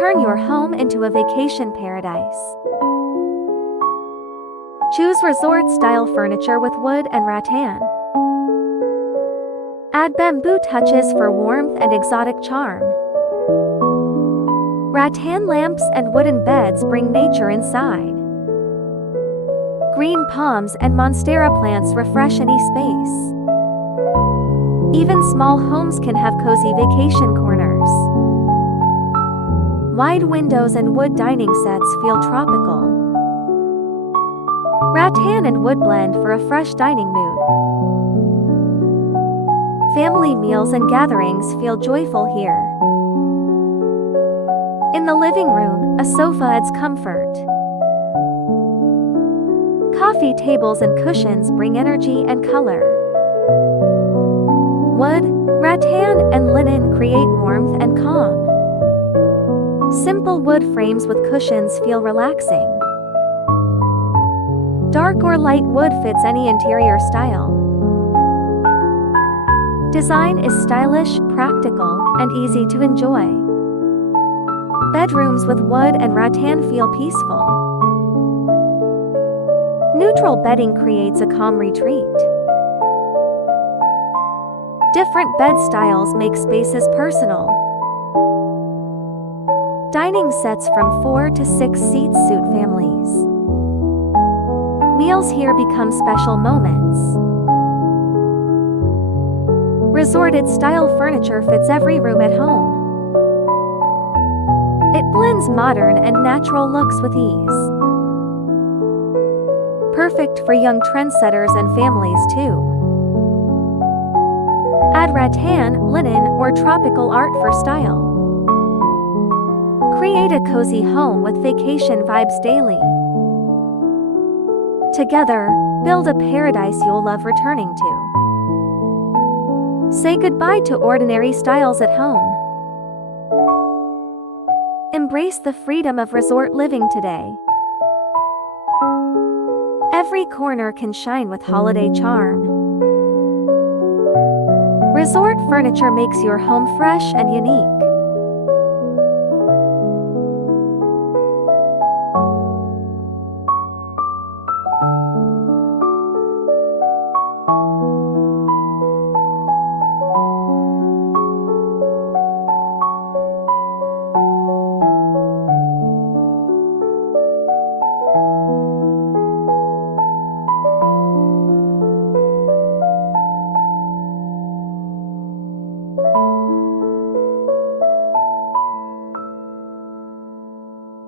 Turn your home into a vacation paradise. Choose resort-style furniture with wood and rattan. Add bamboo touches for warmth and exotic charm. Rattan lamps and wooden beds bring nature inside. Green palms and monstera plants refresh any space. Even small homes can have cozy vacation corners. Wide windows and wood dining sets feel tropical. Rattan and wood blend for a fresh dining mood. Family meals and gatherings feel joyful here. In the living room, a sofa adds comfort. Coffee tables and cushions bring energy and color. Wood, rattan, and linen create warmth and calm. Simple wood frames with cushions feel relaxing. Dark or light wood fits any interior style. Design is stylish, practical, and easy to enjoy. Bedrooms with wood and rattan feel peaceful. Neutral bedding creates a calm retreat. Different bed styles make spaces personal. Dining sets from 4 to 6 seats suit families. Meals here become special moments. Resorted-style furniture fits every room at home. It blends modern and natural looks with ease. Perfect for young trendsetters and families too. Add rattan, linen, or tropical art for style. Create a cozy home with vacation vibes daily. Together, build a paradise you'll love returning to. Say goodbye to ordinary styles at home. Embrace the freedom of resort living today. Every corner can shine with holiday charm. Resort furniture makes your home fresh and unique.